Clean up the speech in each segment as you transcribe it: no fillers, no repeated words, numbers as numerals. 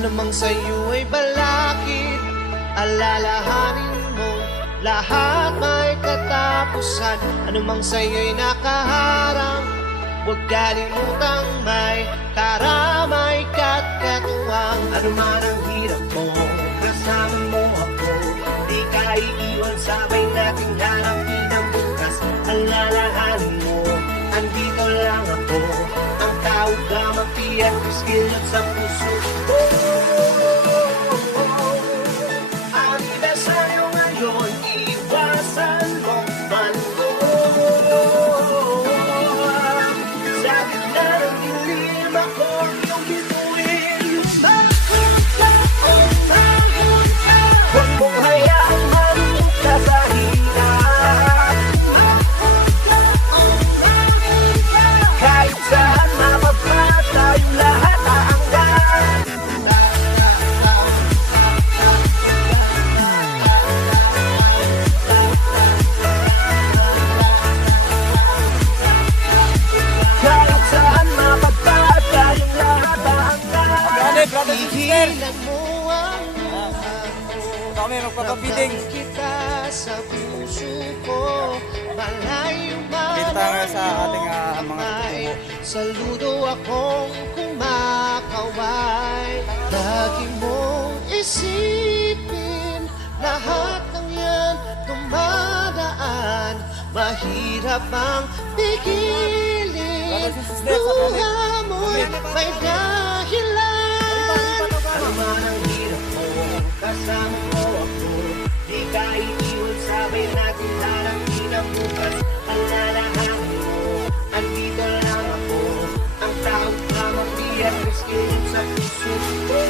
Anumang sa'yo ay balakid, alalahanin mo, lahat may katapusan. Anumang sa'yo'y nakaharang, huwag kalimutang may karamay ka't katuwang. Anuman ang hirap mo, kasama mo ako, di ka iiwan, sabay nating harapin ang bukas. Alalahanin mo, andito lang ako, ang tawag lamang tiyak, iskilot sa puso ko. Ang ina sa'yo ngayon, iwasan mo man ko. Sa gitna ng dilim ako, iyong bituin. Huwag mong hayaang mamunta sa hirap. Kahit saan mapapatay yung lahat aanggan. Kahit saan mapapatay yung lahat aanggan. Brother, sister. Ihilan mo ang luha mo. Kami magpapapiting. Ramdam kita sa puso ko. Malayo man Dito tayo sa ating mga kamay. tutubo. Saludo akong kumakaway. Lagi mong isipin, lahat ng yan dumadaan. Mahirap ang pigilin. Brother, sister, Luha mo'y may dahilan. Ano man ang hirap mo, kasama mo ako. Di ka iiwan, sabay natin harapin ang bukas. Alalahanin mo, andito lang ako, ang tawag lamang tiyak, iskilot sa puso ko.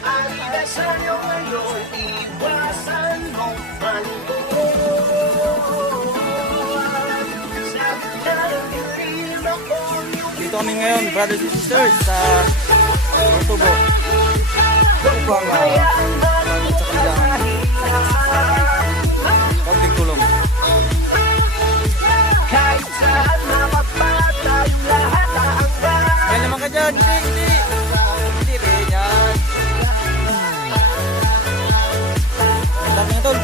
Ang ina sa'yo ngayon, iwasan mo man ko. Sa gitna ng dilim ako, iyong Dito kami ngayon, brothers and sisters, sa Tutubo. Ito ang namin sa kanilang kaunting tulong. kahit saan mapapatay yung lahat aanggan. Kaya naman ka dyan, hindi. Hindi rin yan. Ang dami na tol.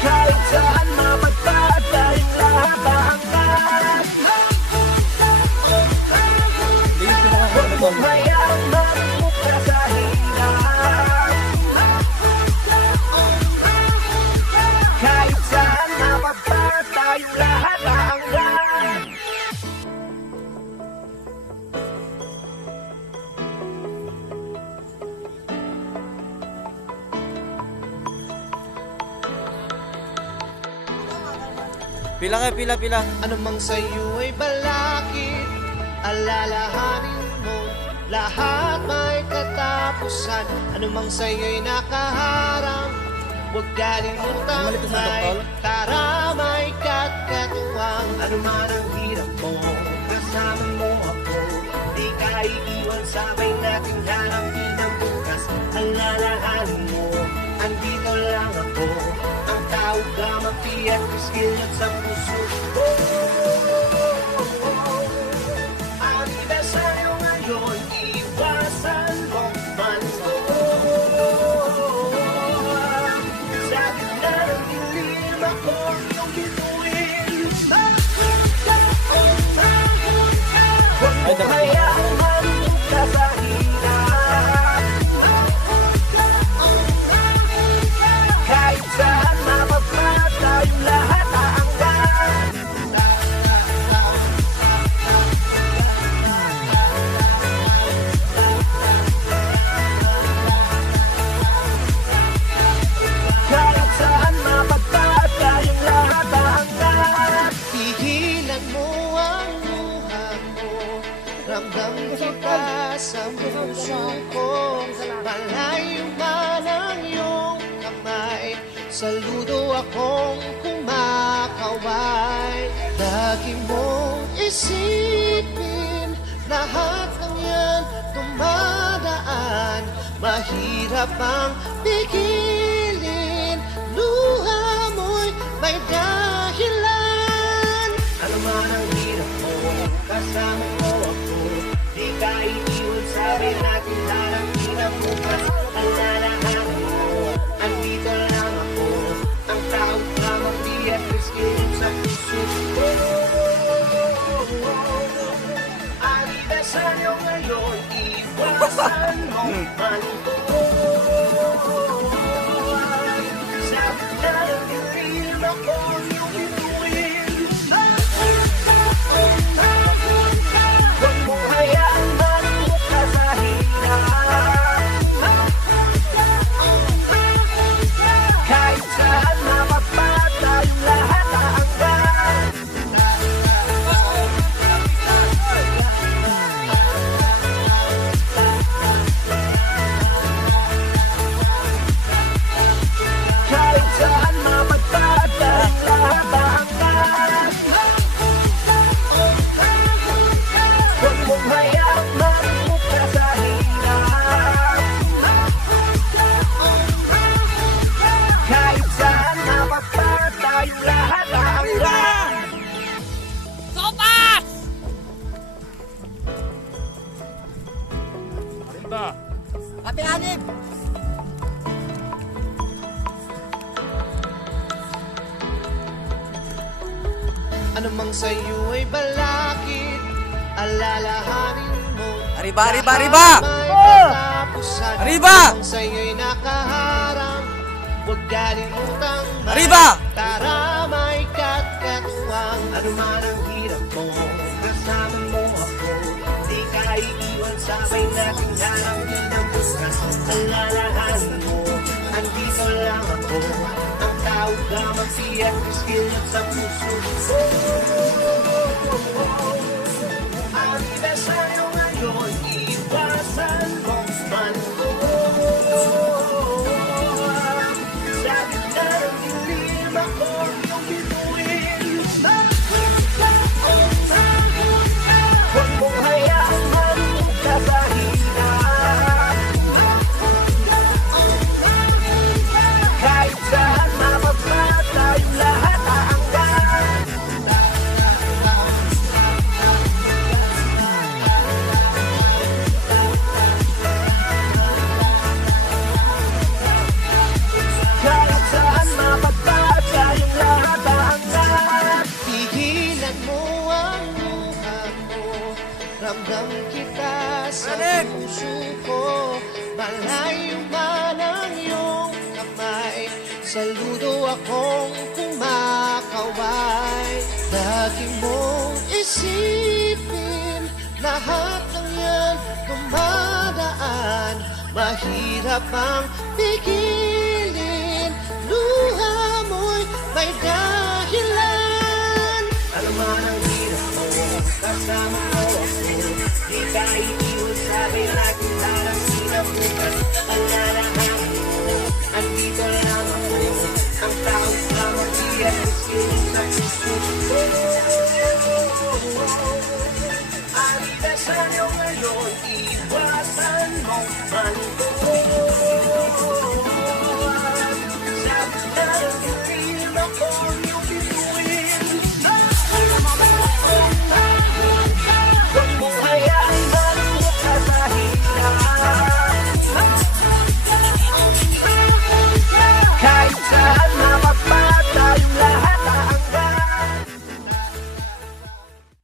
Kahit saan mapapatay yung lahat aanggan. Hindi yung pinakakita tol. Mayroong magmukha sa hirap. Kahit saan mapapatay yung lahat aanggan. Pila kayo, pila. Anumang sa'yo ay balakid, alalahanin mo, lahat may katapusan. Anumang sa'yo'y nakaharang, huwag kalimutang Malito sa may doktor. karamay ka't katuwang. Anuman ang hirap mo, kasama mo ako, di ka iiwan, sabay nating harapin ang bukas. Alalahanin mo, andito lang ako, ang tawag lamang tiyak, iskilot sa puso ko. Ang ina sa'yo ngayon, iwasan mo man ko. Sa gitna ng dilim ako, iyong bituin. Huwag mo hayaang mamunta sa hirap. Kahit saan mapapatay yung lahat aanggan. Kahit saan mapapatay yung lahat aanggan. Pigilan mo ang luha mo, ramdam kita sa puso ko. Malayo man ang iyong kamay, saludo akong kumakaway. Lagi mong isipin, lahat ng yan dumadaan. Mahirap ang pigilin, luha mo'y may dahilan. Ano man ang hirap mo, kasama mo ako. Di ka iiwan, sabi natin harapin ang bukas. Alalahanin mo, andito lang ako. Ang tawag lamang di at riskilin sa puso ko. Aniversario ngayon, iwasan mo man ko. Sabi na ilim ako yung ituin. Huwag mong hayaan marunong ka sa hirap. Kahit saan mapapatay yung lahat hanggang. Kahit saan mapagpatay ang lahat hanggang. Huwag mong hayaan marunong ka sa hirap. Kahit saan mapagpatay ang lahat hanggang. Sopas! Arriba! Kape anim! Anumang sa'yo ay balakid, alalahanin mo. Arriba, arriba, arriba! Arriba! Anumang sa'yo'y nakaharang, huwag kalimutang Arriba! taramay katkatuwang. Ano man ang hirap mo, kasama mo ako. Di ka iiwan, sabay natin harapin ang bukas. Alalahanin mo, andito lang ako. Ang tawag lamang siya, riskilin sa puso ko. Aniversario ngayon, iwasan mo man ko. Sa gitna ng dilim ako yung bituin. Huwag mong hayaan marunong ka sa hirap. Kahit saan mapagpatay yung lahat hanggang. Kahit saan mapagpatay yung lahat hanggang. Pigilan mo ang luha ko, ramdam kita sa puso ko. Malayo man ang iyong kamay, saludo akong kumakaway. Lagi mong isipin, lahat ng yan dumadaan. Mahirap ang pigilin, luha mo'y may dahilan. Ano man ang hirap mo, kasama mo ako. Di ka iiwan, sabi natin harapin ang bukas. Alalahanin mo, andito lang ako. Ang tawag lamang di at riskilin sa puso ko.